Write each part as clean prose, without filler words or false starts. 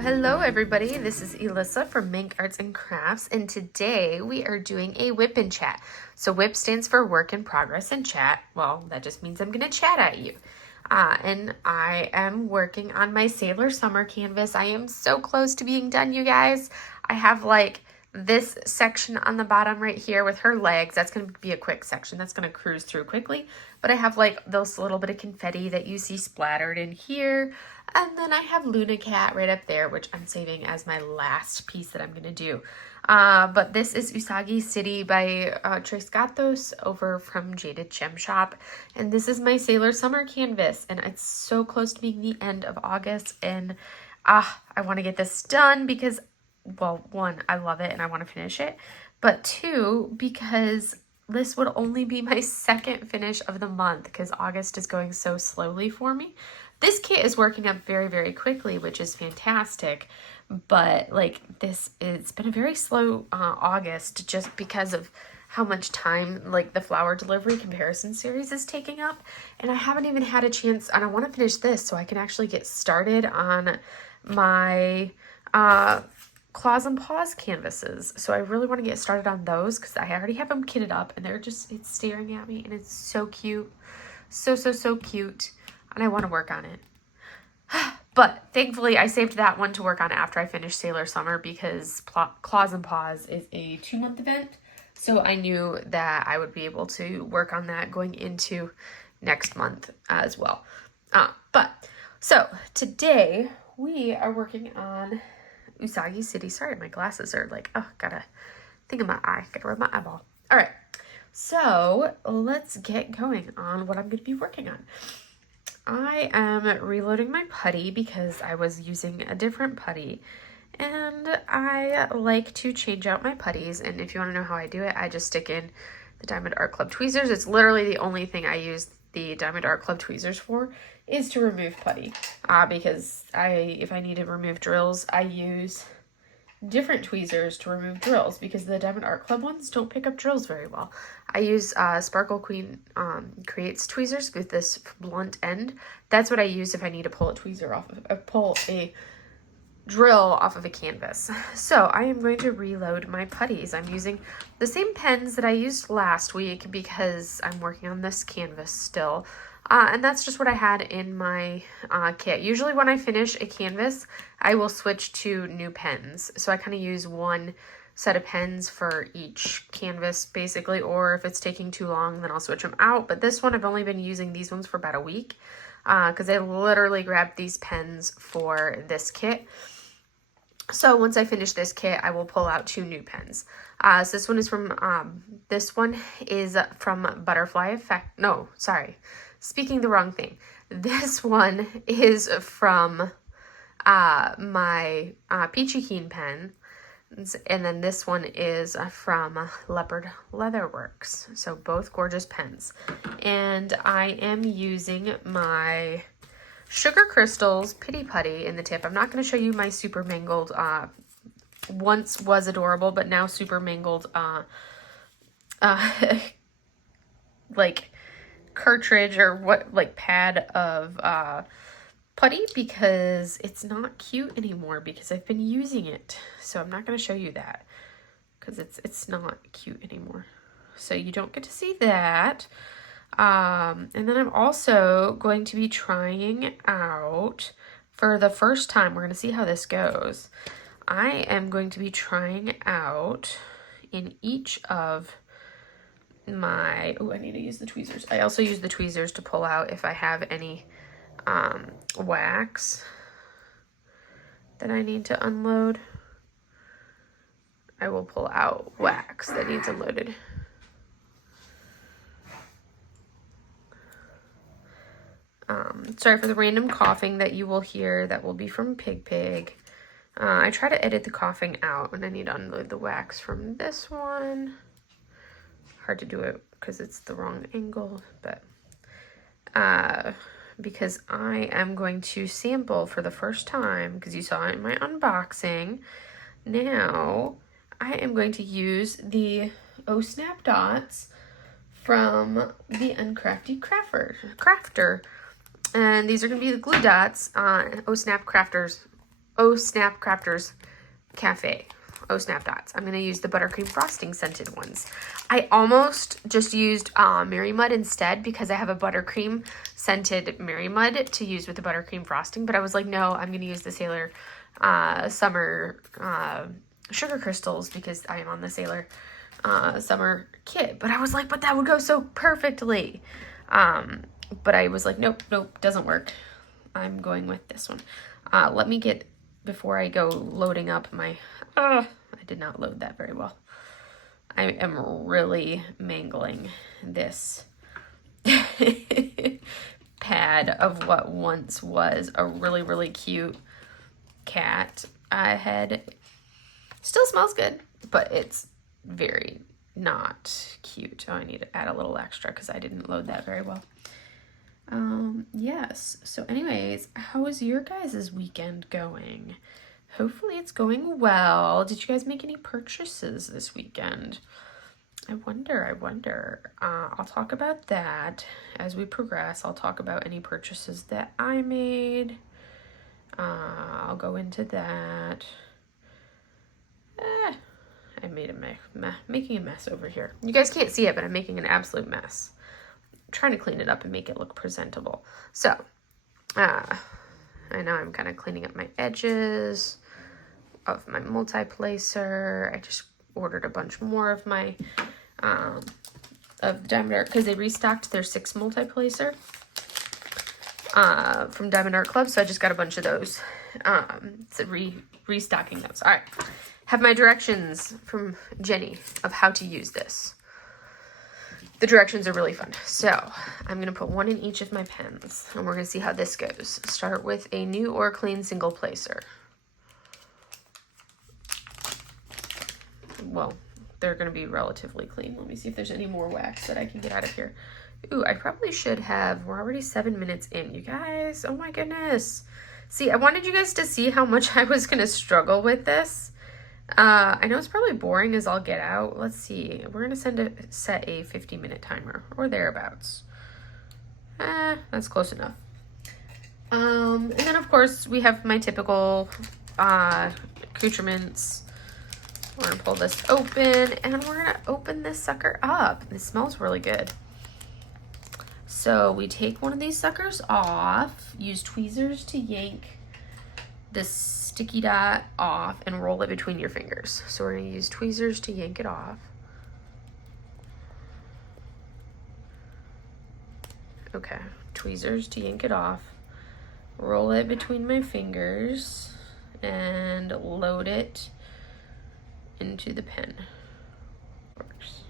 Hello everybody. This is Elissa from Mink Arts and Crafts, and today we are doing a WIP Chat. So WIP stands for Work in Progress, and Chat, well, that just means I'm going to chat at you. And I am working on my Sailor Summer canvas. I am so close to being done, you guys. I have like this section on the bottom right here with her legs. That's going to be a quick section. That's going to cruise through quickly. But I have like those little bit of confetti that you see splattered in here. And then I have Luna Cat right up there, which I'm saving as my last piece that I'm going to do. But this is Usagi City by Trsgatos over from Jaded Gem Shop. And this is my Sailor Summer canvas. And it's so close to being the end of August. And I want to get this done because, well, one, I love it and I want to finish it. But two, because this would only be my second finish of the month because August is going so slowly for me. This kit is working up very, very quickly, which is fantastic. But like it's been a very slow August just because of how much time like the flower delivery comparison series is taking up. And I haven't even had a chance, and I want to finish this so I can actually get started on my claws and paws canvases. So I really want to get started on those because I already have them kitted up and it's staring at me and it's so cute. So cute. And I want to work on it. But thankfully I saved that one to work on after I finish Sailor Summer because Claws and Paws is a 2-month event. So I knew that I would be able to work on that going into next month as well. So today we are working on Usagi City. Sorry, my glasses are like, gotta think of my eye. Gotta rub my eyeball. All right. So let's get going on what I'm going to be working on. I am reloading my putty because I was using a different putty, and I like to change out my putties. And if you want to know how I do it, I just stick in the Diamond Art Club tweezers. It's literally the only thing I use the Diamond Art Club tweezers for is to remove putty. Because if I need to remove drills, I use different tweezers to remove drills because the Diamond Art Club ones don't pick up drills very well. I use Sparkle Queen Creates tweezers with this blunt end. That's what I use if I need to pull a drill off of a canvas. So I am going to reload my putties. I'm using the same pens that I used last week because I'm working on this canvas still. And that's just what I had in my kit. Usually when I finish a canvas, I will switch to new pens. So I kind of use one set of pens for each canvas basically, or if it's taking too long, then I'll switch them out. But this one, I've only been using these ones for about a week because I literally grabbed these pens for this kit. So once I finish this kit, I will pull out 2 new pens. So this one is from Butterfly Effect. No, sorry. Speaking the wrong thing. This one is from my Peachy Keen pen. And then this one is from Leopard Leatherworks. So both gorgeous pens. And I am using my Sugar Crystals Pity Putty in the tip. I'm not going to show you my super mangled, once was adorable, but now super mangled, like cartridge or pad of putty because it's not cute anymore because I've been using it. So I'm not going to show you that because it's not cute anymore. So you don't get to see that. And then I'm also going to be trying out for the first time. We're going to see how this goes. I am going to be trying out in each of my, I need to use the tweezers. I also use the tweezers to pull out if I have any wax that I need to unload. I will pull out wax that needs unloaded. Sorry for the random coughing that you will hear. That will be from Pig. I try to edit the coughing out, and I need to unload the wax from this one. Hard to do it because it's the wrong angle, but because I am going to sample for the first time, because you saw it in my unboxing. Now I am going to use the Oh Snap Dots from the Uncrafty Crafter. And these are going to be the glue dots, Oh Snap Crafters Oh Snap Crafters Cafe. Oh Snap Dots. I'm going to use the buttercream frosting scented ones. I almost just used Mary Mud instead because I have a buttercream scented Mary Mud to use with the buttercream frosting. But I was like, no, I'm going to use the Sailor Summer Sugar Crystals because I am on the Sailor Summer kit. But I was like, but that would go so perfectly. But I was like, nope, doesn't work. I'm going with this one. Let me get, before I go loading up my, I did not load that very well. I am really mangling this pad of what once was a really, really cute cat head. Still smells good, but it's very not cute. Oh, I need to add a little extra because I didn't load that very well. Yes. So anyways, how is your guys' weekend going? Hopefully it's going well. Did you guys make any purchases this weekend? I wonder. I'll talk about that as we progress. I'll talk about any purchases that I made. I'll go into that. I made making a mess over here. You guys can't see it, but I'm making an absolute mess. Trying to clean it up and make it look presentable. So, I know I'm kind of cleaning up my edges of my multi-placer. I just ordered a bunch more of my, of Diamond Art, because they restocked their 6 multi-placer, from Diamond Art Club, so I just got a bunch of those, so restocking those. All right, have my directions from Jenny of how to use this. The directions are really fun. So I'm going to put 1 in each of my pens and we're going to see how this goes. Start with a new or clean single placer. Well, they're going to be relatively clean. Let me see if there's any more wax that I can get out of here. Ooh, I probably should have. We're already 7 minutes in, you guys. Oh my goodness. See, I wanted you guys to see how much I was going to struggle with this. I know it's probably boring as I'll get out. Let's see. We're going to set a 50-minute timer or thereabouts. That's close enough. And then of course we have my typical accoutrements. We're going to pull this open and we're going to open this sucker up. It smells really good. So we take one of these suckers off, use tweezers to yank this sticky dot off and roll it between your fingers. So we're going to use tweezers to yank it off. Okay, tweezers to yank it off. Roll it between my fingers and load it into the pen. Works.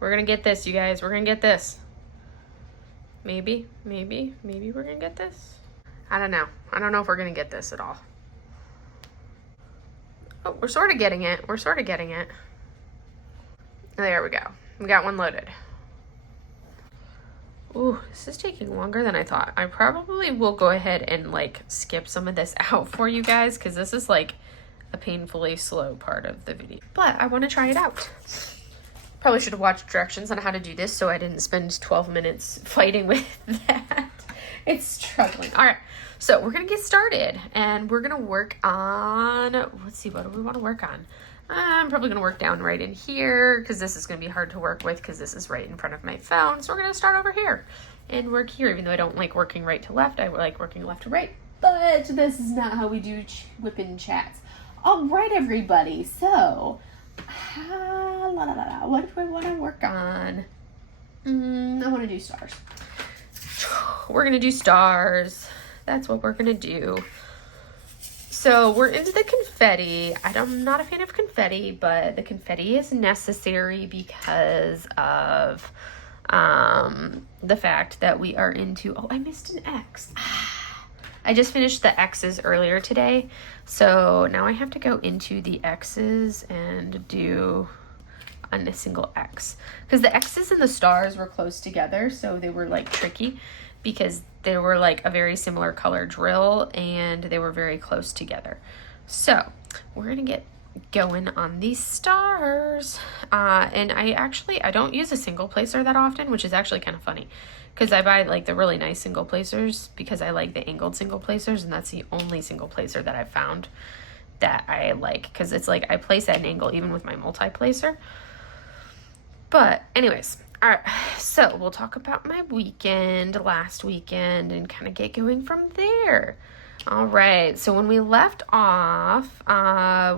We're going to get this, you guys. We're going to get this. Maybe we're going to get this. I don't know. I don't know if we're going to get this at all. Oh, we're sort of getting it. There we go. We got one loaded. Ooh, this is taking longer than I thought. I probably will go ahead and like skip some of this out for you guys because this is like a painfully slow part of the video. But I want to try it out. Probably should have watched directions on how to do this so I didn't spend 12 minutes fighting with that. It's struggling. All right. So we're going to get started and we're going to work on, let's see, what do we want to work on? I'm probably going to work down right in here because this is going to be hard to work with because this is right in front of my phone. So we're going to start over here and work here, even though I don't like working right to left. I like working left to right, but this is not how we do WIP chats. All right, everybody. So, what do I want to work on? I want to do stars. We're going to do stars. That's what we're going to do. So we're into the confetti. I'm not a fan of confetti, but the confetti is necessary because of the fact that we are into, oh, I missed an X. I just finished the X's earlier today. So now I have to go into the X's and do a single X. Because the X's and the stars were close together, so they were like tricky. Because they were like a very similar color drill and they were very close together. So we're gonna get going on these stars. And I don't use a single placer that often, which is actually kind of funny because I buy like the really nice single placers because I like the angled single placers, and that's the only single placer that I've found that I like, because it's like I place at an angle even with my multi-placer. But anyways, all right, so we'll talk about my last weekend, and kind of get going from there. All right, so when we left off,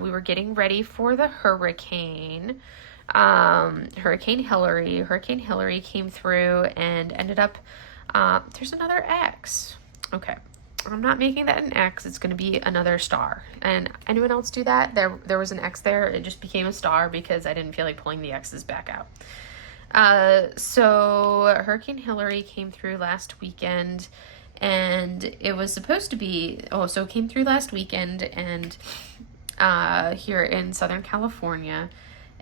we were getting ready for the hurricane. Hurricane Hillary. Hurricane Hillary came through and ended up, there's another X. Okay, I'm not making that an X. It's going to be another star. And anyone else do that? There was an X there. It just became a star because I didn't feel like pulling the X's back out. So Hurricane Hillary came through last weekend, and it was supposed to be, so it came through last weekend, and here in Southern California.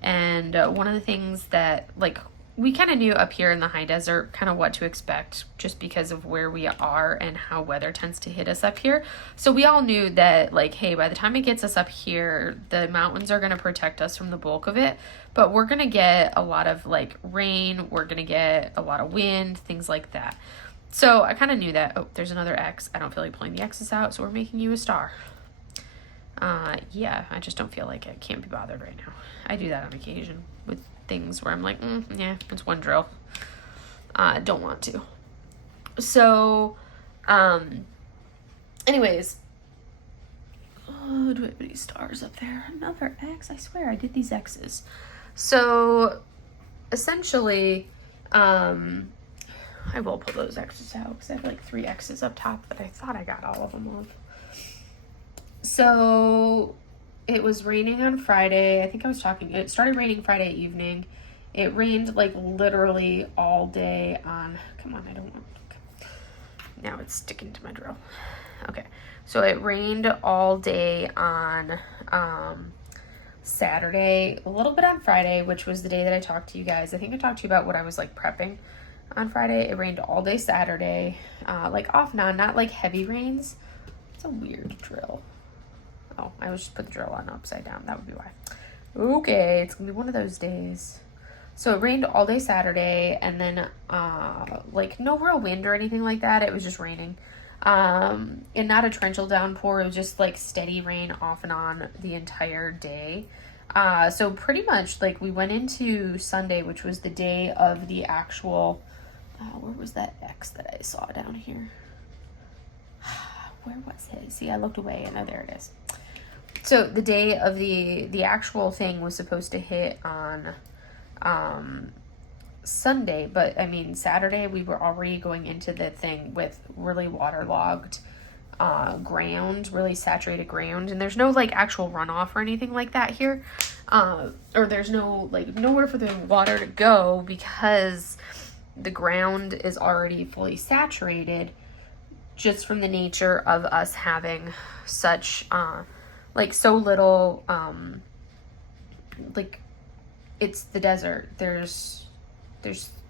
And one of the things that, like, we kind of knew up here in the high desert kind of what to expect just because of where we are and how weather tends to hit us up here. So we all knew that, like, hey, by the time it gets us up here, the mountains are going to protect us from the bulk of it, but we're going to get a lot of, like, rain, we're going to get a lot of wind, things like that. So I kind of knew that. Oh, there's another X. I don't feel like pulling the X's out, so we're making you a star. Yeah, I just don't feel like it. Can't be bothered right now. I do that on occasion with things where I'm like, yeah, it's one drill. Don't want to. So, anyways. Oh, do I have any stars up there? Another X. I swear I did these X's. So, essentially, I will pull those X's out because I have like 3 X's up top, but I thought I got all of them off. So it was raining on Friday. I think I was talking, it started raining Friday evening. It rained like literally all day on, come on, I don't want, now it's sticking to my drill. Okay, so it rained all day on Saturday, a little bit on Friday, which was the day that I talked to you guys. I think I talked to you about what I was like prepping on Friday. It rained all day Saturday, like off and on, not like heavy rains. It's a weird drill. Oh, I was just put the drill on upside down. That would be why. Okay, it's gonna be one of those days. So it rained all day Saturday, and then like no real wind or anything like that. It was just raining. And not a torrential downpour. It was just like steady rain off and on the entire day. So pretty much like we went into Sunday, which was the day of the actual, where was that X that I saw down here? Where was it? See, I looked away and there it is. So the day of the actual thing was supposed to hit on Sunday, but I mean Saturday we were already going into the thing with really waterlogged ground, really saturated ground, and there's no like actual runoff or anything like that here, or there's no like nowhere for the water to go because the ground is already fully saturated just from the nature of us having such like so little like it's the desert. There's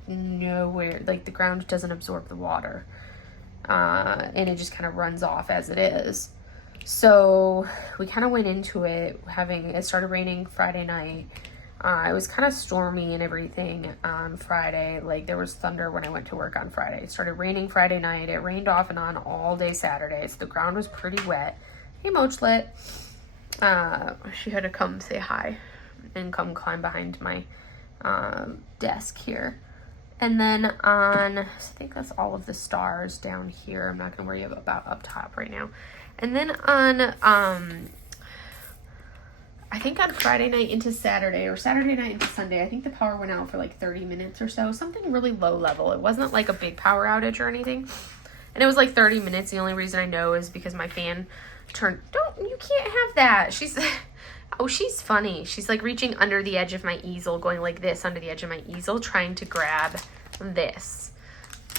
nowhere, like the ground doesn't absorb the water, and it just kind of runs off as it is. So we kind of went into it it started raining Friday night. It was kind of stormy and everything on Friday. Like there was thunder when I went to work on Friday. It started raining Friday night. It rained off and on all day Saturday. So the ground was pretty wet. Hey, Mochlet. She had to come say hi and come climb behind my desk here. And then I think that's all of the stars down here. I'm not going to worry about up top right now. And then on, I think on Friday night into Saturday, or Saturday night into Sunday, I think the power went out for like 30 minutes or so. Something really low level. It wasn't like a big power outage or anything. And it was like 30 minutes. The only reason I know is because my fan turned, you can't have that. She's funny. She's like reaching under the edge of my easel, going like this under the edge of my easel, trying to grab this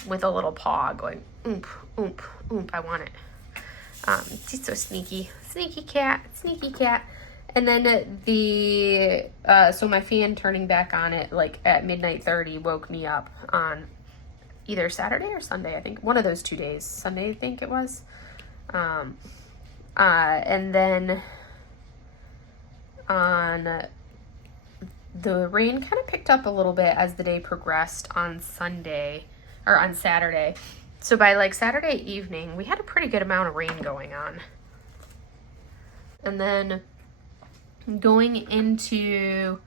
with a little paw, going oomp, oomp, oomp. I want it. She's so sneaky. Sneaky cat. And then so my fan turning back on it like at midnight 30 woke me up on either Saturday or Sunday, I think. One of those 2 days. Sunday, I think it was. And then on the rain kind of picked up a little bit as the day progressed on Sunday or on Saturday. So by like Saturday evening, we had a pretty good amount of rain going on. And then going into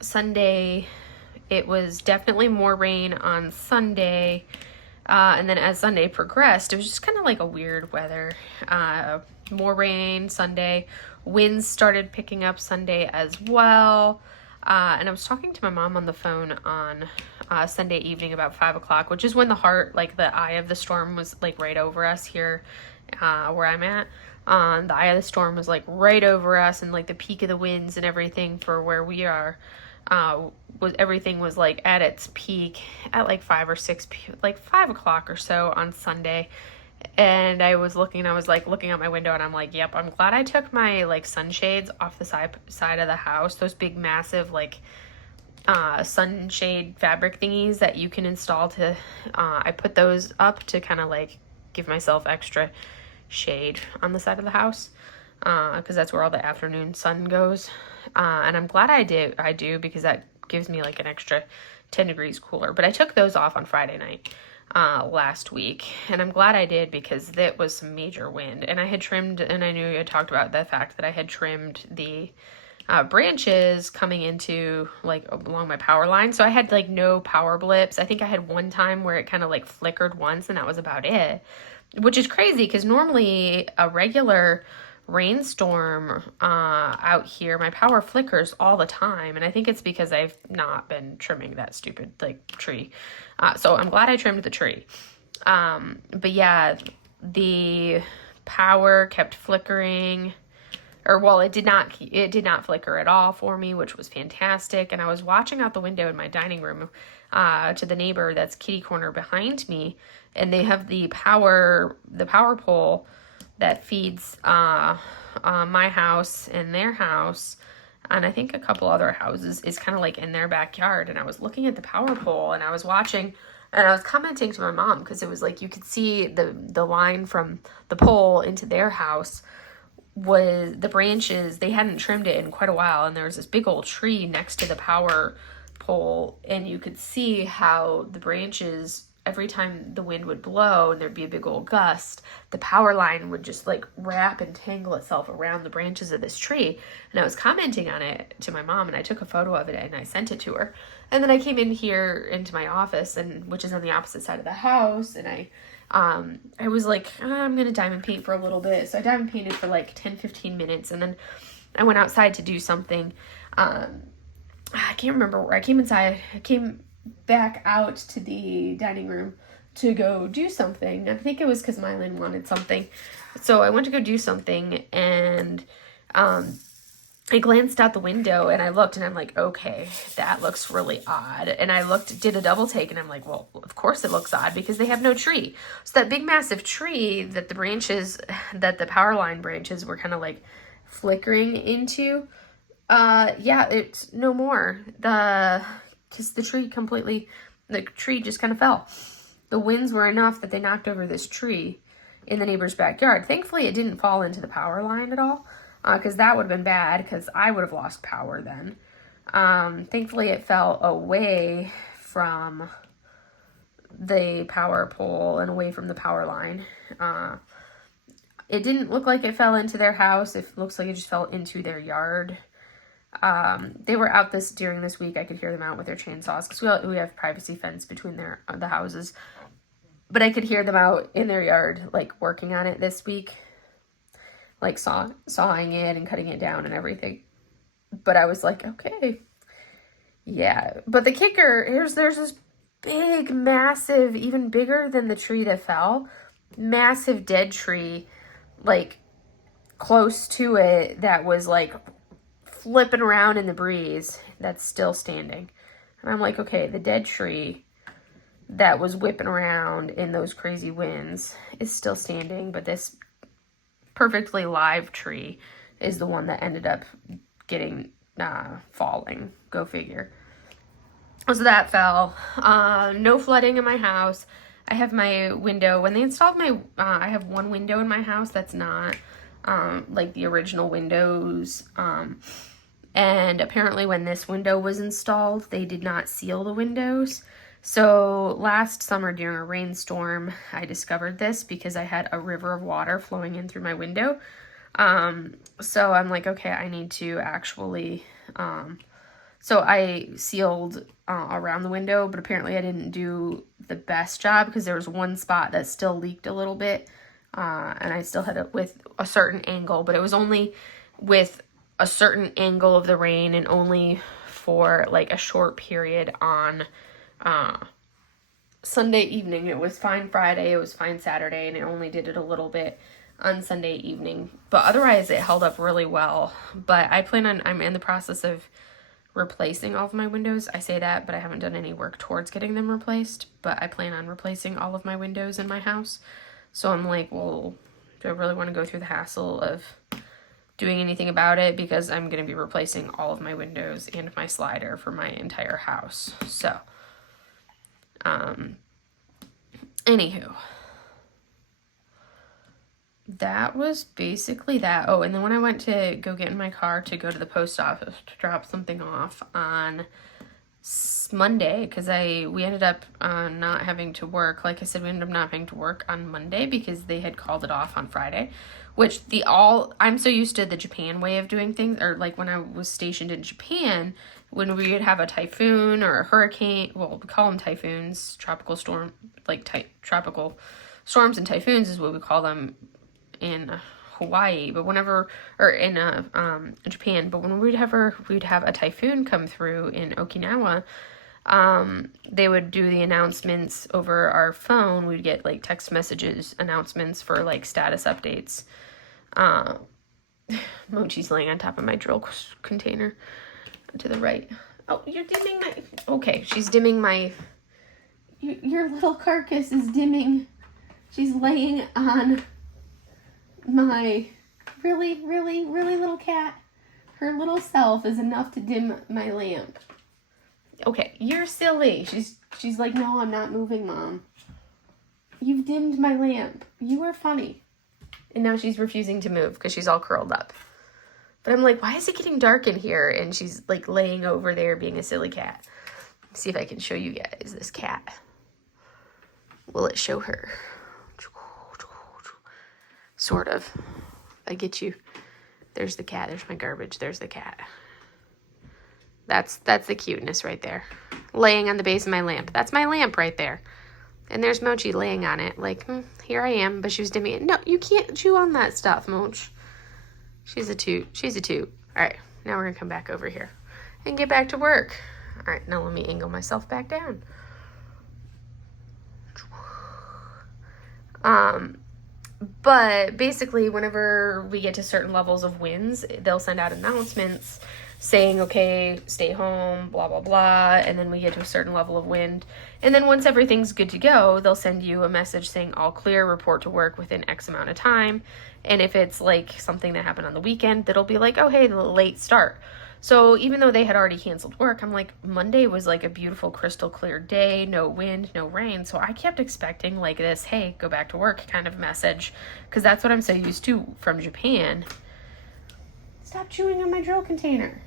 Sunday, it was definitely more rain on Sunday. And then as Sunday progressed, it was just kind of like a weird weather. More rain Sunday. Winds started picking up Sunday as well. And I was talking to my mom on the phone on Sunday evening about 5 o'clock, which is when the eye of the storm was like right over us here where I'm at. The eye of the storm was like right over us, and like the peak of the winds and everything for where we are everything was like at its peak at like 5 or 6 like 5 o'clock or so on Sunday. And I was looking out my window, and I'm like, yep, I'm glad I took my like sunshades off the side of the house, those big massive like sunshade fabric thingies that you can install to I put those up to kind of like give myself extra shade on the side of the house, because that's where all the afternoon sun goes. And I'm glad I do, because that gives me like an extra 10 degrees cooler. But I took those off on Friday night last week, and I'm glad I did, because that was some major wind. And I had trimmed, and I knew you had talked about the fact that I had trimmed the branches coming into like along my power line. So I had like no power blips. I think I had one time where it kind of like flickered once, and that was about it, which is crazy because normally a regular rainstorm out here, my power flickers all the time. And I think it's because I've not been trimming that stupid like tree. So I'm glad I trimmed the tree. But yeah, the power kept flickering. It did not flicker at all for me, which was fantastic. And I was watching out the window in my dining room to the neighbor that's kitty corner behind me, and they have the power pole that feeds my house and their house, and I think a couple other houses, is kind of like in their backyard. And I was looking at the power pole, and I was watching, and I was commenting to my mom, because it was like you could see the line from the pole into their house was the branches. They hadn't trimmed it in quite a while, and there was this big old tree next to the power pole, and you could see how the branches, every time the wind would blow and there'd be a big old gust, the power line would just like wrap and tangle itself around the branches of this tree. And I was commenting on it to my mom, and I took a photo of it and I sent it to her. And then I came in here into my office, and which is on the opposite side of the house, and I was like, I'm going to diamond paint for a little bit. So I diamond painted for like 10-15 minutes, and then I went outside to do something. I can't remember where I came inside. I came back out to the dining room to go do something. I think it was because Mylin wanted something. So I went to go do something, and I glanced out the window, and I looked, and I'm like, okay, that looks really odd. And I did a double take, and I'm like, well, of course it looks odd, because they have no tree. So that big massive tree that the power line branches were kind of like flickering into, yeah, it's no more. Because the tree just kind of fell. The winds were enough that they knocked over this tree in the neighbor's backyard. Thankfully, it didn't fall into the power line at all, because that would have been bad, because I would have lost power then. Thankfully, it fell away from the power pole and away from the power line. It didn't look like it fell into their house. It looks like it just fell into their yard. They were out during this week. I could hear them out with their chainsaws, because we have privacy fence between the houses. But I could hear them out in their yard, like working on it this week, like sawing it and cutting it down and everything. But I was like, okay, yeah. But the kicker, there's this big, massive, even bigger than the tree that fell, massive dead tree, like close to it, that was like flipping around in the breeze, that's still standing. And I'm like, okay, the dead tree that was whipping around in those crazy winds is still standing, but this perfectly live tree is the one that ended up getting falling. Go figure. So that fell. No flooding in my house. I have my window. When they installed I have one window in my house that's not like the original windows. And apparently when this window was installed, they did not seal the windows. So last summer during a rainstorm, I discovered this because I had a river of water flowing in through my window. So I'm like, okay, I need to actually, so I sealed around the window, but apparently I didn't do the best job because there was one spot that still leaked a little bit. And I still had it with a certain angle, but it was only with a certain angle of the rain and only for like a short period on Sunday evening. It was fine Friday, it was fine Saturday, and it only did it a little bit on Sunday evening. But otherwise it held up really well. But I'm in the process of replacing all of my windows. I say that, but I haven't done any work towards getting them replaced. But I plan on replacing all of my windows in my house. So I'm like, well, do I really want to go through the hassle of doing anything about it? Because I'm going to be replacing all of my windows and my slider for my entire house. So, anywho, that was basically that. Oh, and then when I went to go get in my car to go to the post office to drop something off on Monday, because we ended up not having to work. Like I said, we ended up not having to work on Monday because they had called it off on Friday, which I'm so used to the Japan way of doing things, or like when I was stationed in Japan, when we would have a typhoon or a hurricane, well, we call them typhoons, tropical storm, like tropical storms and typhoons is what we call them in Hawaii, but in Japan, but when we'd have a typhoon come through in Okinawa, they would do the announcements over our phone. We'd get like text messages, announcements for like status updates. Mochi's laying on top of my drill container to the right. Oh, you're dimming my, okay, she's dimming my, your little carcass is dimming. She's laying on my really, really, really little cat. Her little self is enough to dim my lamp. Okay, you're silly. She's like, no, I'm not moving, Mom. You've dimmed my lamp. You are funny. And now she's refusing to move because she's all curled up. But I'm like, why is it getting dark in here? And she's like laying over there being a silly cat. Let's see if I can show you guys this cat. Will it show her? Sort of. I get you. There's the cat. There's my garbage. There's the cat. That's the cuteness right there. Laying on the base of my lamp. That's my lamp right there. And there's Mochi laying on it. Like, here I am. But she was dimming it. No, you can't chew on that stuff, Moch. She's a toot. She's a toot. All right. Now we're going to come back over here and get back to work. All right. Now let me angle myself back down. But basically, whenever we get to certain levels of winds, they'll send out announcements saying, okay, stay home, blah, blah, blah. And then we get to a certain level of wind. And then once everything's good to go, they'll send you a message saying all clear, report to work within X amount of time. And if it's like something that happened on the weekend, it'll be like, oh, hey, the late start. So even though they had already canceled work, I'm like, Monday was like a beautiful crystal clear day, no wind, no rain. So I kept expecting like this, hey, go back to work kind of message, because that's what I'm so used to from Japan. Stop chewing on my drill container.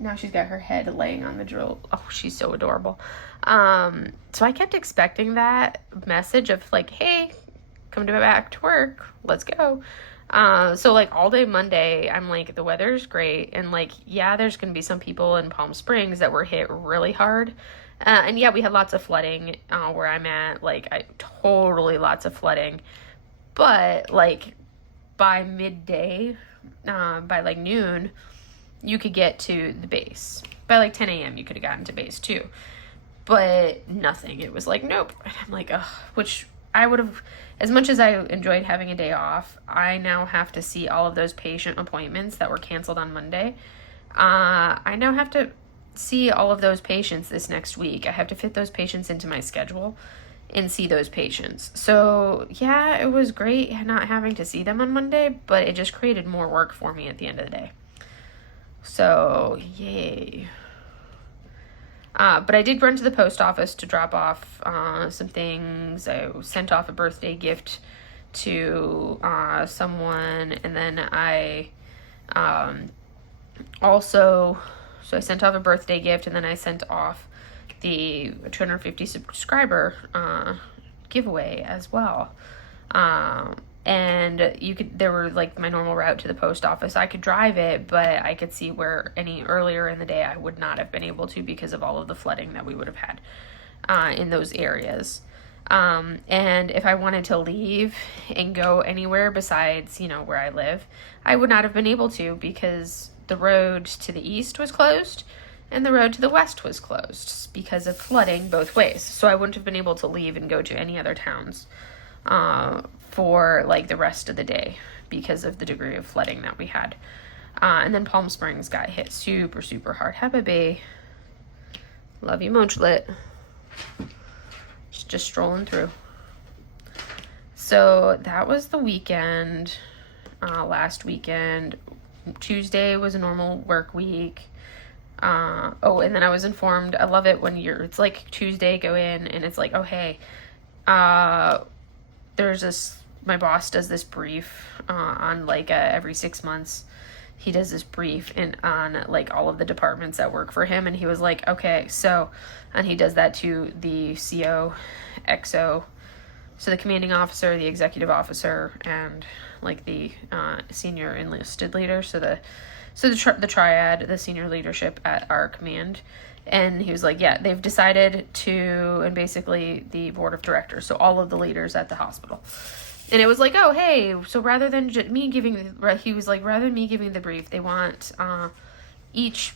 Now she's got her head laying on the drill. Oh, she's so adorable. So I kept expecting that message of like, hey, come back to work. Let's go. So like all day Monday, I'm like, the weather's great. And like, yeah, there's going to be some people in Palm Springs that were hit really hard. And yeah, we had lots of flooding, where I'm at, like totally lots of flooding, but like by midday, by like noon, you could get to the base. By like 10 a.m. you could have gotten to base too, but nothing. It was like, nope. And I'm like, ugh, which I would have, as much as I enjoyed having a day off, I now have to see all of those patient appointments that were canceled on Monday. I now have to see all of those patients this next week. I have to fit those patients into my schedule and see those patients. So yeah, it was great not having to see them on Monday, but it just created more work for me at the end of the day. So yay. But I did run to the post office to drop off some things. I sent off a birthday gift to someone, and then I also, so I sent off a birthday gift, and then I sent off the 250 subscriber giveaway as well. And there were like my normal route to the post office. I could drive it, but I could see where any earlier in the day I would not have been able to because of all of the flooding that we would have had in those areas. And if I wanted to leave and go anywhere besides, where I live, I would not have been able to because the road to the east was closed and the road to the west was closed because of flooding both ways. So I wouldn't have been able to leave and go to any other towns for like the rest of the day because of the degree of flooding that we had. And then Palm Springs got hit super, super hard. Hi, baby. Love you, Mochlet. Just strolling through. So that was the weekend. Last weekend. Tuesday was a normal work week. And then I was informed, I love it when it's like Tuesday, go in and it's like, oh, hey, there's this, my boss does this brief on like every 6 months. He does this brief on like all of the departments that work for him. And he was like, okay, so, and he does that to the CO, XO, so the commanding officer, the executive officer, and like the senior enlisted leader. So the triad, the senior leadership at our command. And he was like, yeah, they've decided to, and basically the board of directors, so all of the leaders at the hospital. And it was like, oh, hey, so rather than me giving the brief, they want each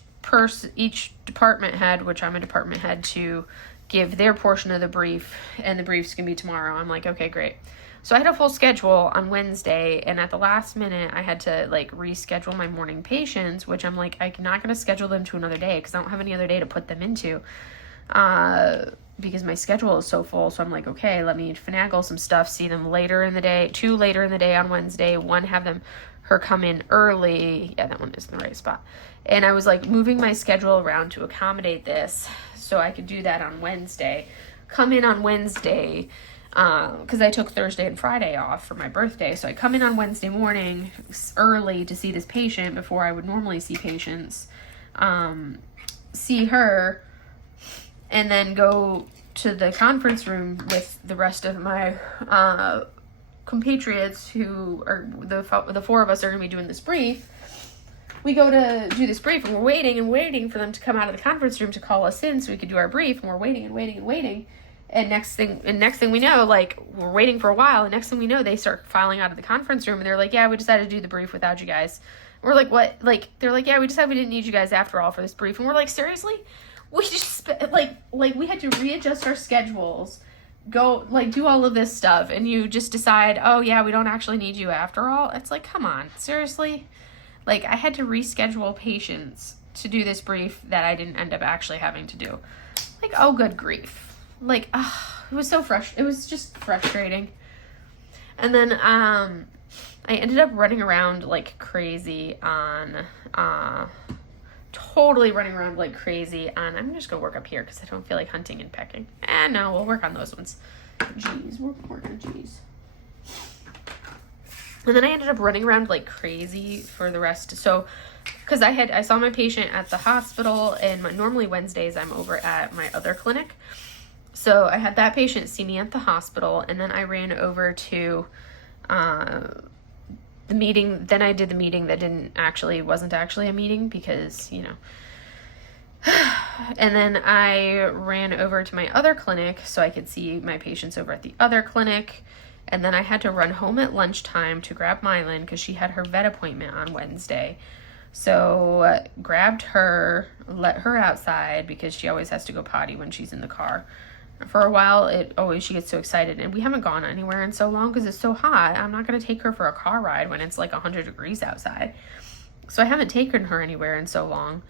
department head, which I'm a department head, to give their portion of the brief, and the brief's gonna be tomorrow. I'm like, okay, great. So I had a full schedule on Wednesday, and at the last minute, I had to like reschedule my morning patients, which I'm like, I'm not going to schedule them to another day because I don't have any other day to put them into because my schedule is so full. So I'm like, okay, let me finagle some stuff, see them later in the day, 2 later in the day on Wednesday, 1 have her come in early. Yeah, that one is in the right spot. And I was like moving my schedule around to accommodate this so I could do that on Wednesday, come in on Wednesday, because I took Thursday and Friday off for my birthday. So I come in on Wednesday morning early to see this patient before I would normally see patients, see her, and then go to the conference room with the rest of my compatriots who are the 4 of us are going to be doing this brief. We go to do this brief, and we're waiting for them to come out of the conference room to call us in so we could do our brief, and we're waiting. And next thing we know, like, we're waiting for a while, and next thing we know, they start filing out of the conference room, and they're like, yeah, we decided to do the brief without you guys. We're like, what? Like, they're like, yeah, we decided we didn't need you guys after all for this brief. And we're like, seriously? We just, like we had to readjust our schedules, go, like, do all of this stuff, and you just decide, oh, yeah, we don't actually need you after all? It's like, come on, seriously? Like, I had to reschedule patients to do this brief that I didn't end up actually having to do. Like, oh, good grief. Like, it was so it was just frustrating. And then, I ended up running around like crazy on, totally running around like crazy on, I'm just gonna work up here because I don't feel like hunting and pecking. No, we'll work on those ones. G's, we're working on G's. And then I ended up running around like crazy for the rest. So, because I saw my patient at the hospital, and normally Wednesdays I'm over at my other clinic. So I had that patient see me at the hospital, and then I ran over to the meeting. Then I did the meeting that wasn't actually a meeting because, and then I ran over to my other clinic so I could see my patients over at the other clinic. And then I had to run home at lunchtime to grab Mylan because she had her vet appointment on Wednesday. So grabbed her, let her outside because she always has to go potty when she's in the car. For a while, she gets so excited, and we haven't gone anywhere in so long because it's so hot. I'm not going to take her for a car ride when it's like 100 degrees outside. So I haven't taken her anywhere in so long.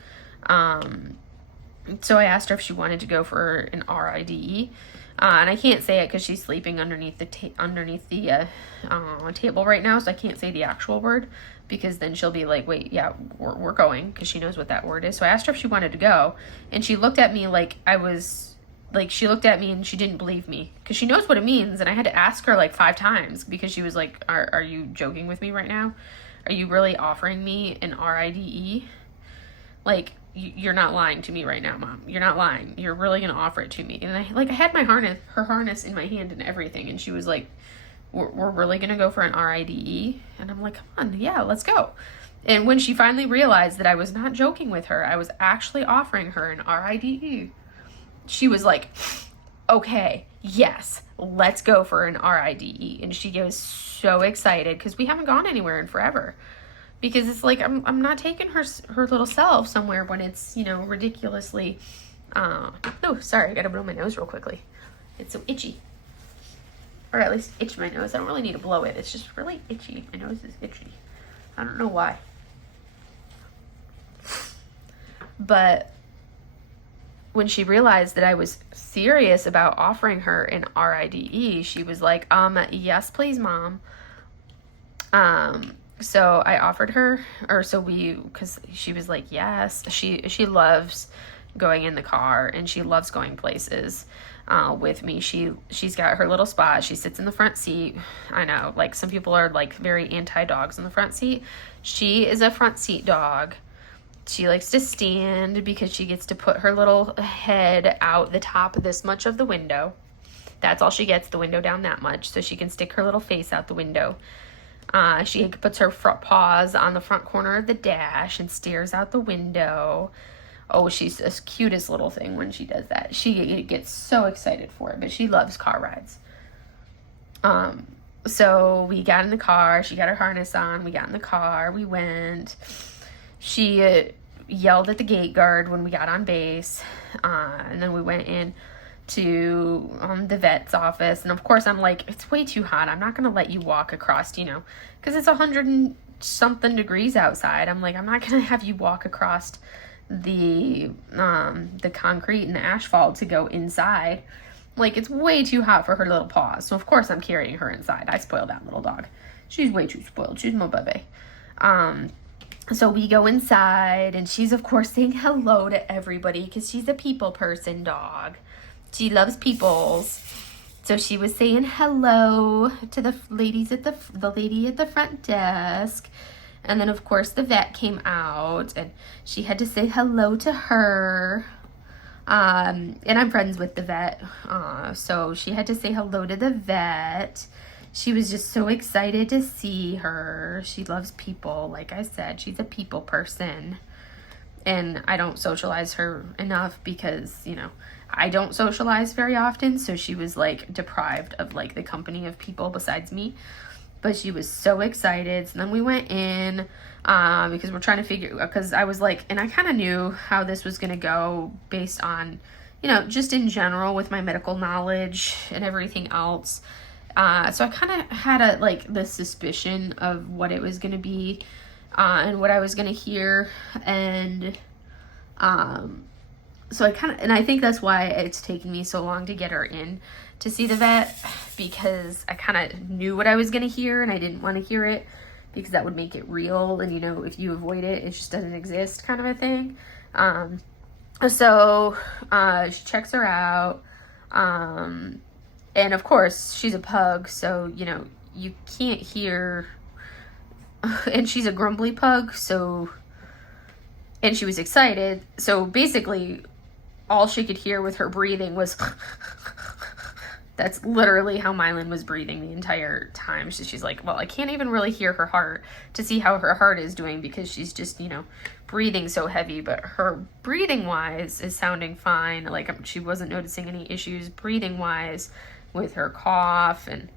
So I asked her if she wanted to go for an RIDE. And I can't say it because she's sleeping underneath the table right now, so I can't say the actual word because then she'll be like, wait, yeah, we're going, because she knows what that word is. So I asked her if she wanted to go, and she looked at me like I was like, she looked at me and she didn't believe me because she knows what it means. And I had to ask her like 5 times because she was like, are you joking with me right now? Are you really offering me an RIDE? Like, you're not lying to me right now, Mom. You're not lying. You're really going to offer it to me. And I had her harness in my hand and everything. And she was like, we're really going to go for an RIDE? And I'm like, come on, yeah, let's go. And when she finally realized that I was not joking with her, I was actually offering her an RIDE, she was like, okay, yes, let's go for an RIDE. And she was so excited because we haven't gone anywhere in forever. Because it's like, I'm not taking her little self somewhere when it's, you know, ridiculously, oh, sorry, I gotta blow my nose real quickly. It's so itchy. Or at least itch my nose. I don't really need to blow it. It's just really itchy. My nose is itchy. I don't know why. But when she realized that I was serious about offering her an RIDE, she was like, yes, please, Mom. So I offered her, because she was like, yes, she loves going in the car and she loves going places, with me. She's got her little spot. She sits in the front seat. I know, like, some people are like very anti-dogs in the front seat. She is a front seat dog. She likes to stand because she gets to put her little head out the top of this much of the window. That's all she gets, the window down that much, so she can stick her little face out the window. She puts her front paws on the front corner of the dash and stares out the window. Oh, she's the cutest little thing when she does that. She gets so excited for it, but she loves car rides. So we got in the car. She got her harness on. We got in the car. We went. She yelled at the gate guard when we got on base. And then we went in to the vet's office. And of course, I'm like, it's way too hot. I'm not going to let you walk across, you know, because it's 100 and something degrees outside. I'm like, I'm not going to have you walk across the concrete and the asphalt to go inside. Like, it's way too hot for her little paws. So of course I'm carrying her inside. I spoiled that little dog. She's way too spoiled. She's my baby. So we go inside and she's of course saying hello to everybody because she's a people person dog. She loves peoples. So she was saying hello to the ladies at the lady at the front desk. And then, of course, the vet came out, and she had to say hello to her. And I'm friends with the vet, so she had to say hello to the vet. She was just so excited to see her. She loves people. Like I said, she's a people person. And I don't socialize her enough because, you know, I don't socialize very often. So she was, like, deprived of, like, the company of people besides me. But she was so excited. So then we went in because we're trying to figure, because I was like, and I kind of knew how this was going to go based on, you know, just in general with my medical knowledge and everything else. So I kind of had the suspicion of what it was going to be and what I was going to hear. And so I think that's why it's taken me so long to get her in to see the vet, because I kind of knew what I was going to hear and I didn't want to hear it because that would make it real. And, you know, if you avoid it, it just doesn't exist kind of a thing. So she checks her out. And of course she's a pug, so, you know, you can't hear, and she's a grumbly pug. So, and she was excited. So basically all she could hear with her breathing was that's literally how Mylan was breathing the entire time. She's like, well, I can't even really hear her heart to see how her heart is doing because she's just, you know, breathing so heavy. But her breathing wise is sounding fine. Like, she wasn't noticing any issues breathing wise with her cough and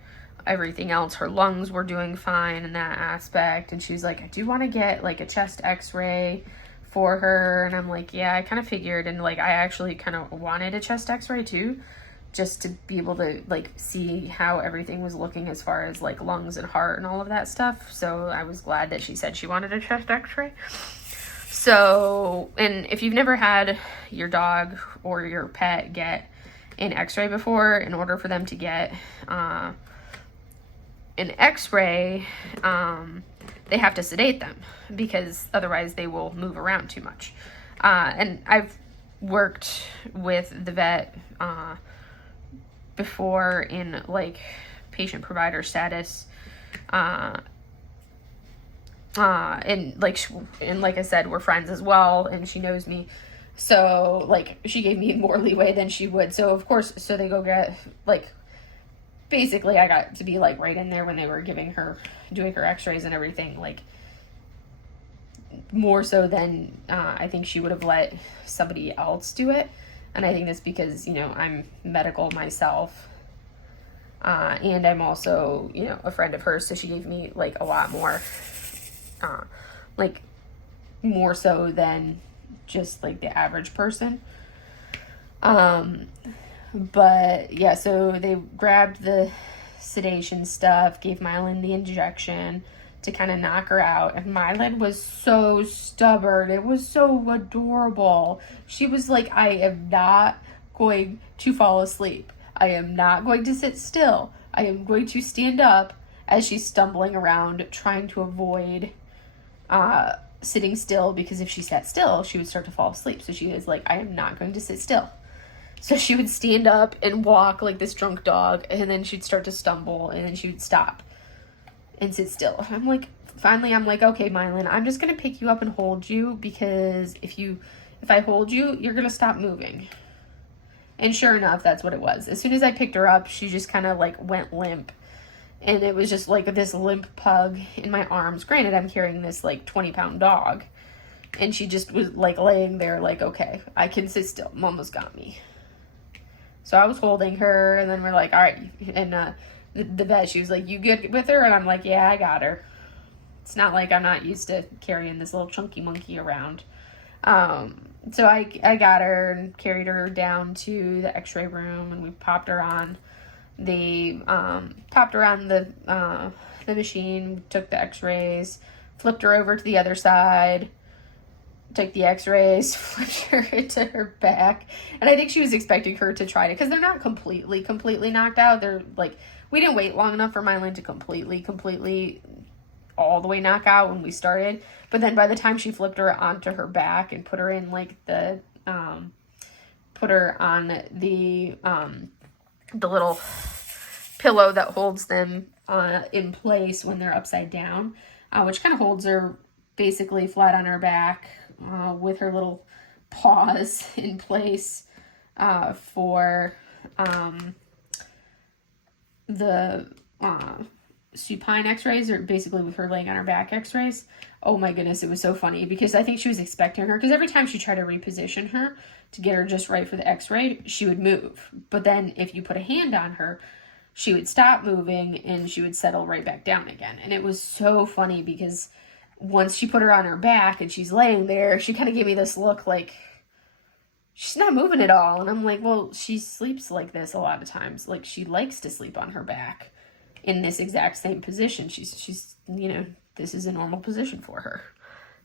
everything else. Her lungs were doing fine in that aspect. And she's like, I do want to get like a chest x-ray for her. And I'm like, yeah, I kind of figured. And like, I actually kind of wanted a chest x-ray too, just to be able to like see how everything was looking as far as like lungs and heart and all of that stuff. So I was glad that she said she wanted a chest x-ray. So, and if you've never had your dog or your pet get an x-ray before, in order for them to get an x-ray, they have to sedate them because otherwise they will move around too much. And I've worked with the vet before in like patient provider status, and like I said, we're friends as well, and she knows me. So like she gave me more leeway than she would. So of course, so they go get like, basically I got to be like right in there when they were doing her x-rays and everything, like more so than I think she would have let somebody else do it. And I think that's because, you know, I'm medical myself, and I'm also, you know, a friend of hers, so she gave me like a lot more, like more so than just like the average person. But yeah, so they grabbed the sedation stuff, gave Mylan the injection to kind of knock her out, and Mylan was so stubborn. It was so adorable. She was like, I am not going to fall asleep. I am not going to sit still. I am going to stand up, as she's stumbling around trying to avoid sitting still, because if she sat still, she would start to fall asleep. So she was like, I am not going to sit still. So she would stand up and walk like this drunk dog, and then she'd start to stumble, and then she would stop and sit still. I'm like, finally, I'm like, okay, Mylan, I'm just going to pick you up and hold you, because if I hold you, you're going to stop moving. And sure enough, that's what it was. As soon as I picked her up, she just kind of like went limp. And it was just like this limp pug in my arms. Granted, I'm carrying this like 20-pound dog. And she just was like laying there like, okay, I can sit still. Mama's got me. So I was holding her, and then we're like, all right. And the vet, she was like, you good with her? And I'm like, yeah, I got her. It's not like I'm not used to carrying this little chunky monkey around. So I got her and carried her down to the x-ray room, and we popped her on the machine, took the x-rays, flipped her over to the other side, took the x-rays, flipped her into her back. And I think she was expecting her to try to, because they're not completely knocked out. They're like, we didn't wait long enough for Mylan to completely all the way knock out when we started. But then by the time she flipped her onto her back and put her in like the, put her on the little pillow that holds them in place when they're upside down, which kind of holds her basically flat on her back, with her little paws in place for the supine x-rays, or basically with her laying on her back x-rays. Oh my goodness, it was so funny, because I think she was expecting her, because every time she tried to reposition her to get her just right for the x-ray, she would move. But then if you put a hand on her, she would stop moving and she would settle right back down again. And it was so funny, because once she put her on her back and she's laying there, she kind of gave me this look like she's not moving at all. And I'm like, well, she sleeps like this a lot of times. Like, she likes to sleep on her back in this exact same position. She's you know, this is a normal position for her.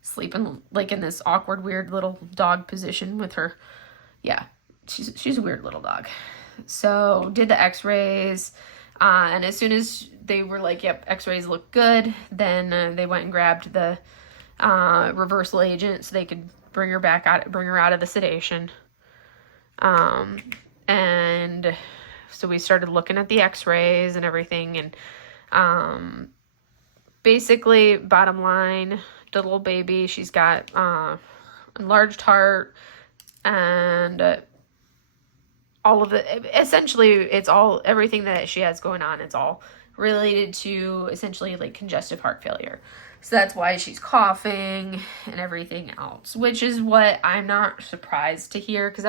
Sleeping like in this awkward, weird little dog position with her. Yeah, she's a weird little dog. So did the x-rays, and as soon as they were like, yep, x-rays look good, then they went and grabbed the reversal agent so they could bring her out of the sedation. And so we started looking at the x-rays and everything, and basically, bottom line, the little baby, she's got enlarged heart, and all of it, essentially, it's all, everything that she has going on, it's all related to essentially like congestive heart failure. So that's why she's coughing and everything else, which is what I'm not surprised to hear, because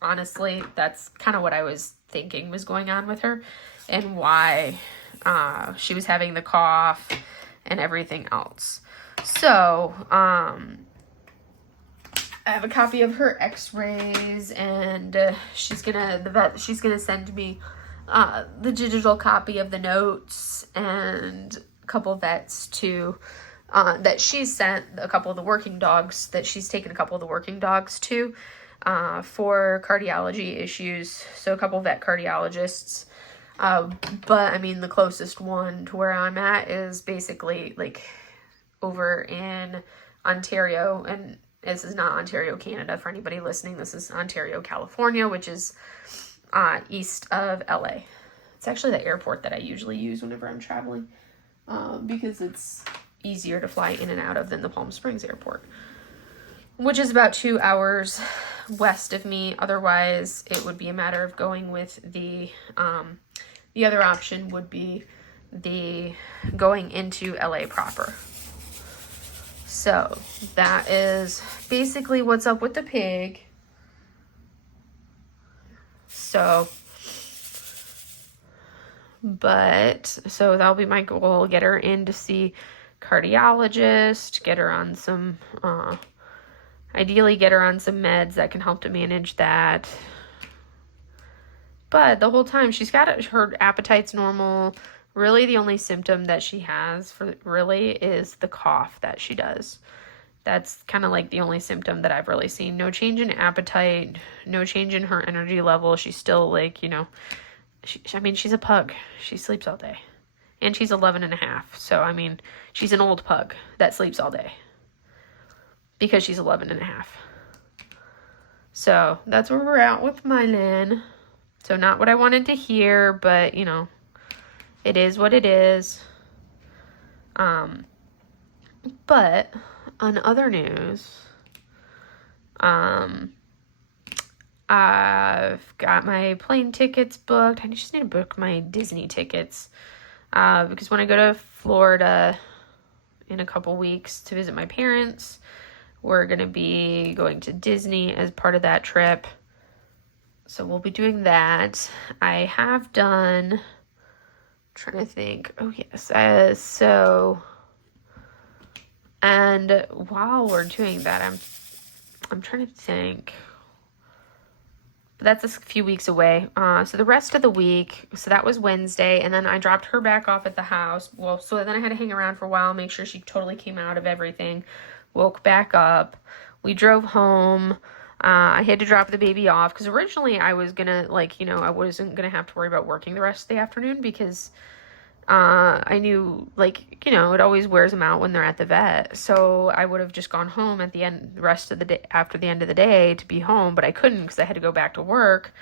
honestly, that's kind of what I was thinking was going on with her, and why she was having the cough and everything else. So, I have a copy of her x-rays, and she's gonna send me the digital copy of the notes, and a couple of vets to that she's sent a couple of the working dogs that she's taken a couple of the working dogs to for cardiology issues. So a couple of vet cardiologists. But I mean, the closest one to where I'm at is basically like over in Ontario, and This is not Ontario, Canada. For anybody listening, this is Ontario, California, which is east of LA. It's actually the airport that I usually use whenever I'm traveling, because it's easier to fly in and out of than the Palm Springs airport, which is about 2 hours west of me. Otherwise, it would be a matter of going with the other option would be the going into LA proper. So that is basically what's up with the pig. So that'll be my goal. Get her in to see cardiologist, get her on some, ideally get her on some meds that can help to manage that. But the whole time she's got her appetite's normal. Really the only symptom that she has is the cough that she does. That's kind of like the only symptom that I've really seen. No change in appetite, no change in her energy level. She's still like, she's a pug. She sleeps all day. And she's 11 and a half. So, she's an old pug that sleeps all day. Because she's 11 and a half. So, that's where we're at with Mylan. So, not what I wanted to hear, but, it is what it is. But on other news, I've got my plane tickets booked. I just need to book my Disney tickets, because when I go to Florida in a couple weeks to visit my parents, we're going to be going to Disney as part of that trip. So we'll be doing that. I have done, trying to think. Oh yes. And while we're doing that, I'm trying to think. But that's a few weeks away. So the rest of the week, so that was Wednesday, and then I dropped her back off at the house. Well, so then I had to hang around for a while, make sure she totally came out of everything. Woke back up. We drove home. I had to drop the baby off because originally I was gonna, I wasn't gonna have to worry about working the rest of the afternoon because I knew, it always wears them out when they're at the vet. So I would have just gone home at the rest of the day, after the end of the day, to be home, but I couldn't because I had to go back to work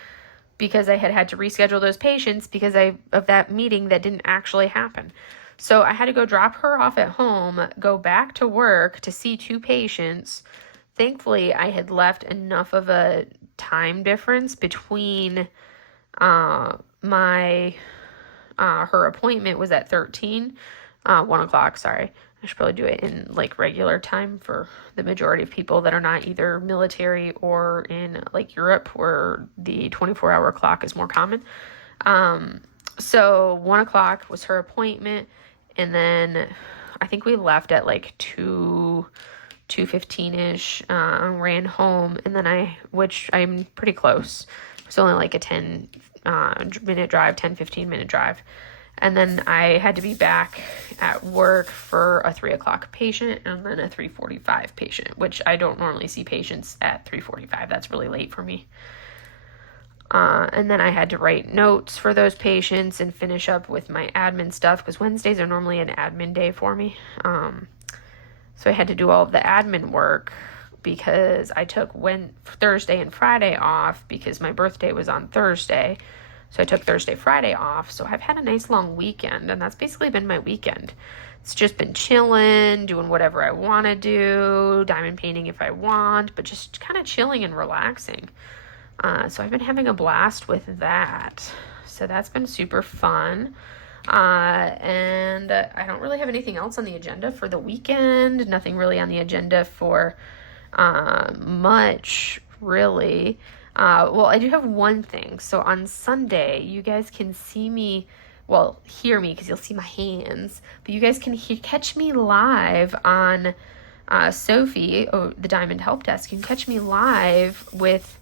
because I had to reschedule those patients because of that meeting that didn't actually happen. So I had to go drop her off at home, go back to work to see 2 patients. Thankfully, I had left enough of a time difference between her appointment was at 1 o'clock, sorry. I should probably do it in regular time for the majority of people that are not either military or in Europe where the 24-hour clock is more common. So 1 o'clock was her appointment, and then I think we left at 2:15ish, ran home, and then which I'm pretty close. It's only a 10-minute drive, 10-15 minute drive. And then I had to be back at work for a 3 o'clock patient and then a 3:45 patient, which I don't normally see patients at 3:45. That's really late for me. And then I had to write notes for those patients and finish up with my admin stuff because Wednesdays are normally an admin day for me. So I had to do all of the admin work because I took Thursday and Friday off because my birthday was on Thursday. So I took Thursday, Friday off. So I've had a nice long weekend, and that's basically been my weekend. It's just been chilling, doing whatever I want to do, diamond painting if I want, but just kind of chilling and relaxing. So I've been having a blast with that. So that's been super fun. And I don't really have anything else on the agenda for the weekend. Nothing really on the agenda for much, really. Well, I do have one thing. So on Sunday, you guys can see me, hear me because you'll see my hands. But you guys can catch me live on Sophie, the Diamond Help Desk. You can catch me live with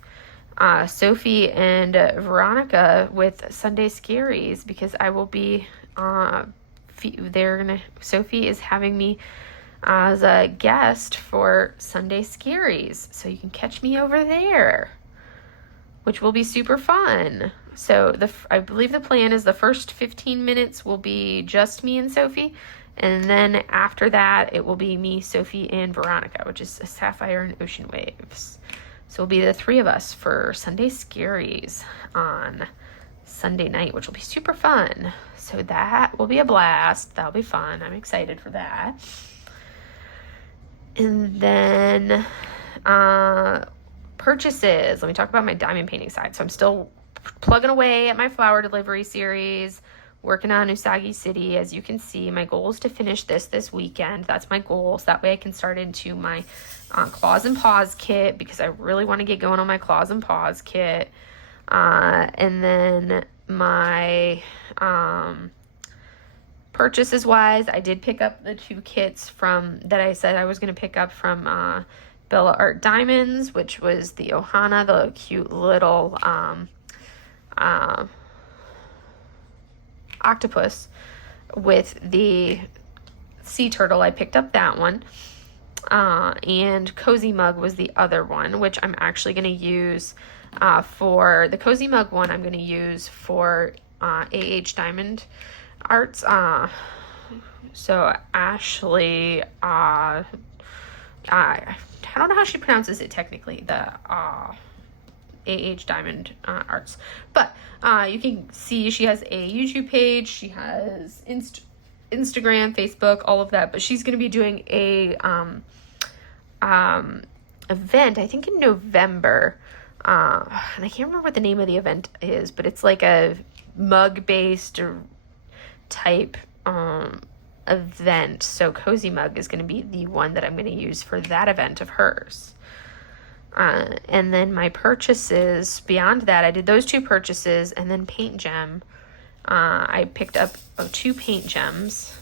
Sophie and Veronica with Sunday Scaries because I will be, Sophie is having me as a guest for Sunday Scaries. So you can catch me over there, which will be super fun. So I believe the plan is the first 15 minutes will be just me and Sophie, And then after that, it will be me, Sophie, and Veronica, which is a Sapphire and Ocean Waves. So it'll be the three of us for Sunday Scaries on Sunday night, which will be super fun. So that will be a blast. That'll be fun. I'm excited for that. And then purchases. Let me talk about my diamond painting side. So I'm still plugging away at my flower delivery series, working on Usagi City. As you can see, my goal is to finish this weekend. That's my goal. So that way I can start into my claws and paws kit, because I really want to get going on my claws and paws kit. And then my purchases wise, I did pick up the 2 kits from that I said I was going to pick up from Bella Art Diamonds, which was the Ohana, the cute little octopus with the sea turtle. I picked up that one. And Cozy Mug was the other one, which I'm actually going to use for the Cozy Mug one. I'm going to use for Diamond Arts. So Ashley, I don't know how she pronounces it technically, the Diamond Arts, but you can see she has a YouTube page, she has Instagram, Facebook, all of that, but she's going to be doing a event, I think in November, and I can't remember what the name of the event is, but it's like a mug based type event. So Cozy Mug is going to be the one that I'm going to use for that event of hers. And then my purchases beyond that, I did those 2 purchases, and then Paint Gem. I picked up 2 Paint Gems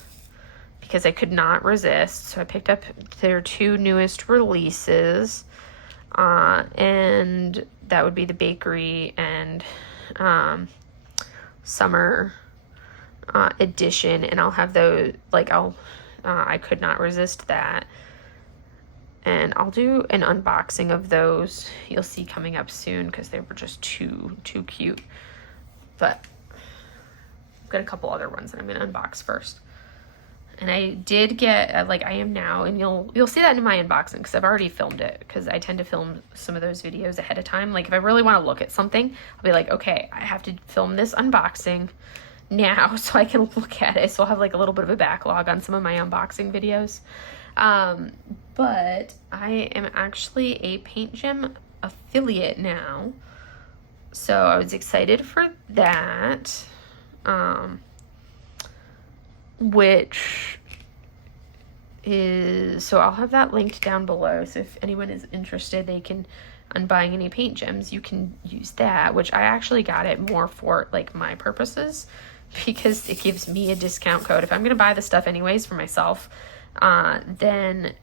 because I could not resist. So I picked up their 2 newest releases, and that would be the Bakery and Summer edition. And I'll have those, I could not resist that. And I'll do an unboxing of those. You'll see coming up soon because they were just too cute. But I've got a couple other ones that I'm going to unbox first. And I did get, I am now, and you'll see that in my unboxing because I've already filmed it, because I tend to film some of those videos ahead of time. Like if I really want to look at something, I'll be like, okay, I have to film this unboxing now so I can look at it. So I'll have like a little bit of a backlog on some of my unboxing videos. But I am actually a Paint Gem affiliate now, so I was excited for that, which is, so I'll have that linked down below, so if anyone is interested, they can, on buying any Paint Gems, you can use that, which I actually got it more for like my purposes, because it gives me a discount code. If I'm going to buy the stuff anyways for myself, then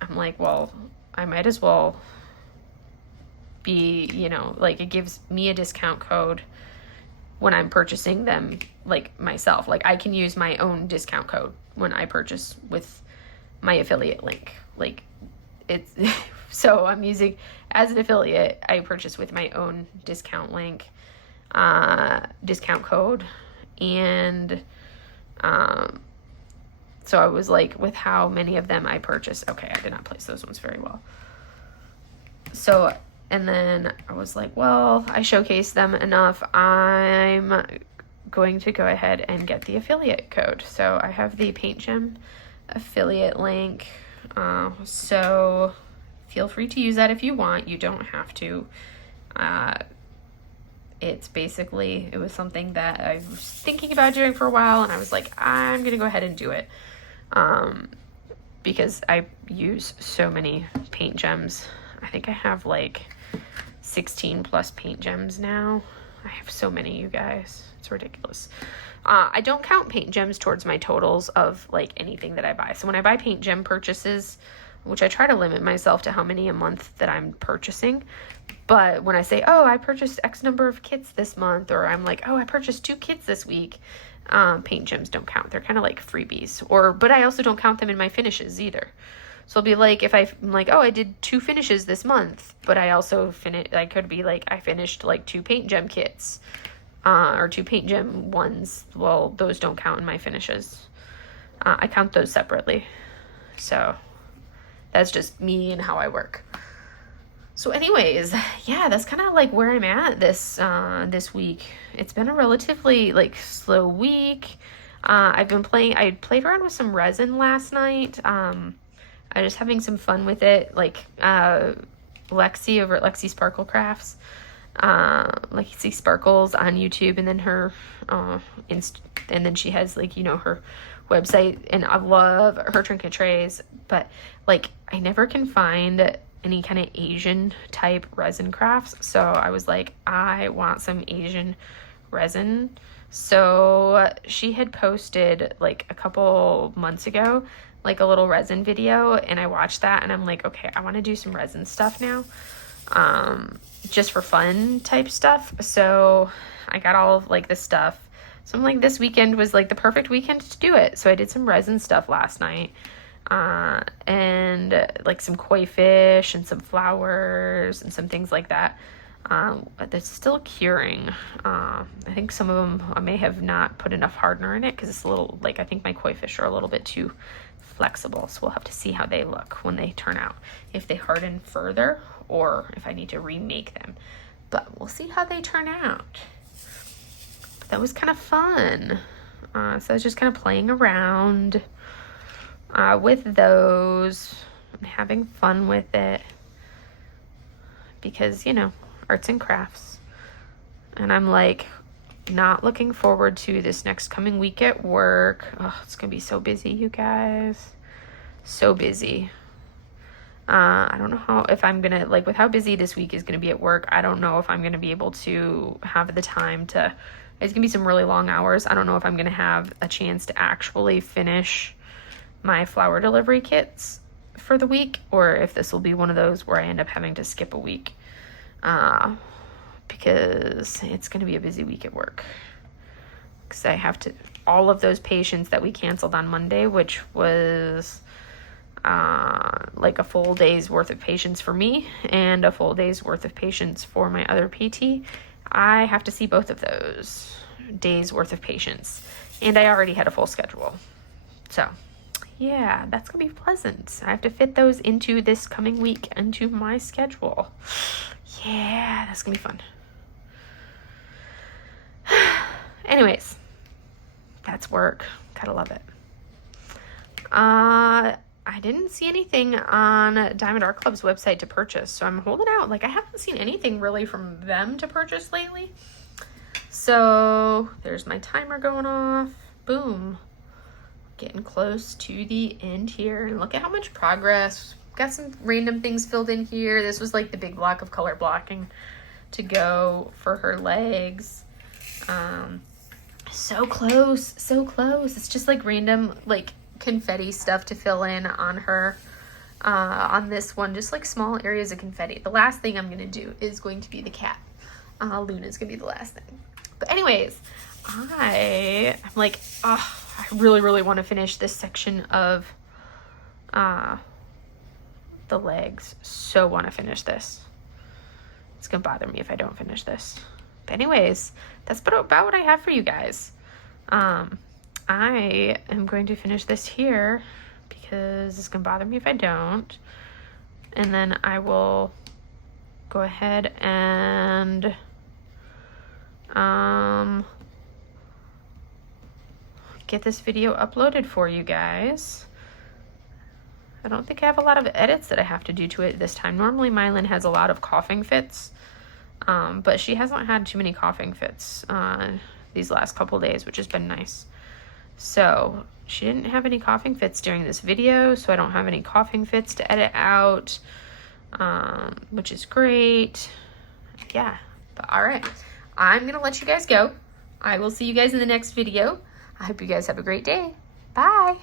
I'm like, well, I might as well be, it gives me a discount code when I'm purchasing them, myself. I can use my own discount code when I purchase with my affiliate link. It's, so I'm using, as an affiliate, I purchase with my own discount link, discount code, and, so I was with how many of them I purchased. Okay, I did not place those ones very well. So, and then I was like, well, I showcased them enough. I'm going to go ahead and get the affiliate code. So I have the Paint Gem affiliate link. So feel free to use that if you want. You don't have to. It's basically, it was something that I was thinking about doing for a while, and I was like, I'm going to go ahead and do it. Because I use so many Paint Gems. I think I have 16 plus Paint Gems now. I have so many, you guys. It's ridiculous. I don't count Paint Gems towards my totals of anything that I buy. So when I buy Paint Gem purchases, which I try to limit myself to how many a month that I'm purchasing, but when I say, oh, I purchased X number of kits this month, or I'm like, oh, I purchased 2 kits this week, Paint Gems don't count. They're kind of like freebies. But I also don't count them in my finishes either. So it'll be if I'm like, oh, I did 2 finishes this month, but I also I could be I finished 2 Paint Gem kits, or 2 Paint Gem ones. Well, those don't count in my finishes. I count those separately. So that's just me and how I work. So anyways, yeah, that's kind of like where I'm at this week. It's been a relatively like slow week. I played around with some resin last night. I'm just having some fun with it. Like Lexi over at Lexi Sparkle Crafts. Lexi Sparkles on YouTube, and then her and then she has like, you know, her website, and I love her trinket trays, but like I never can find any kind of Asian type resin crafts. So I was like, I want some Asian resin. So she had posted like a couple months ago like a little resin video, and I watched that and I'm like, okay, I want to do some resin stuff now, just for fun type stuff. So I got all of like this stuff. So I'm like, this weekend was like the perfect weekend to do it. So I did some resin stuff last night, and like some koi fish and some flowers and some things like that. That's still curing. I think some of them I may have not put enough hardener in it because it's a little, like, I think my koi fish are a little bit too flexible. So we'll have to see how they look when they turn out, if they harden further or if I need to remake them. But we'll see how they turn out. But that was kind of fun. So I was just kind of playing around with those and having fun with it because, you know, arts and crafts. And I'm like not looking forward to this next coming week at work. Oh, it's gonna be so busy, you guys. So busy. I don't know if I'm gonna, like, with how busy this week is gonna be at work, I don't know if I'm gonna be able to have the time to, it's gonna be some really long hours. I don't know if I'm gonna have a chance to actually finish my flower delivery kits for the week, or if this will be one of those where I end up having to skip a week, because it's going to be a busy week at work, because I have to, all of those patients that we canceled on Monday, which was like a full day's worth of patients for me and a full day's worth of patients for my other PT, I have to see both of those days worth of patients, and I already had a full schedule. So yeah, that's gonna be pleasant. I have to fit those into this coming week into my schedule. Yeah, that's gonna be fun. Anyways, that's work. Gotta love it. I didn't see anything on Diamond Art Club's website to purchase, so I'm holding out. Like, I haven't seen anything really from them to purchase lately. So there's my timer going off. Boom. Getting close to the end here, and look at how much progress. Got some random things filled in here. This was like the big block of color blocking to go for her legs. So close, so close. It's just like random like confetti stuff to fill in on her, on this one, just like small areas of confetti. The last thing I'm gonna do is going to be the cat. Luna's gonna be the last thing. But anyways, I'm like, oh, I really, really want to finish this section of the legs. So want to finish this. It's going to bother me if I don't finish this. But anyways, that's about what I have for you guys. I am going to finish this here because it's going to bother me if I don't. And then I will go ahead and get this video uploaded for you guys. I don't think I have a lot of edits that I have to do to it this time. Normally Mylin has a lot of coughing fits, but she hasn't had too many coughing fits these last couple days, which has been nice. So she didn't have any coughing fits during this video, so I don't have any coughing fits to edit out, which is great. Yeah, but all right, I'm gonna let you guys go. I will see you guys in the next video. I hope you guys have a great day. Bye.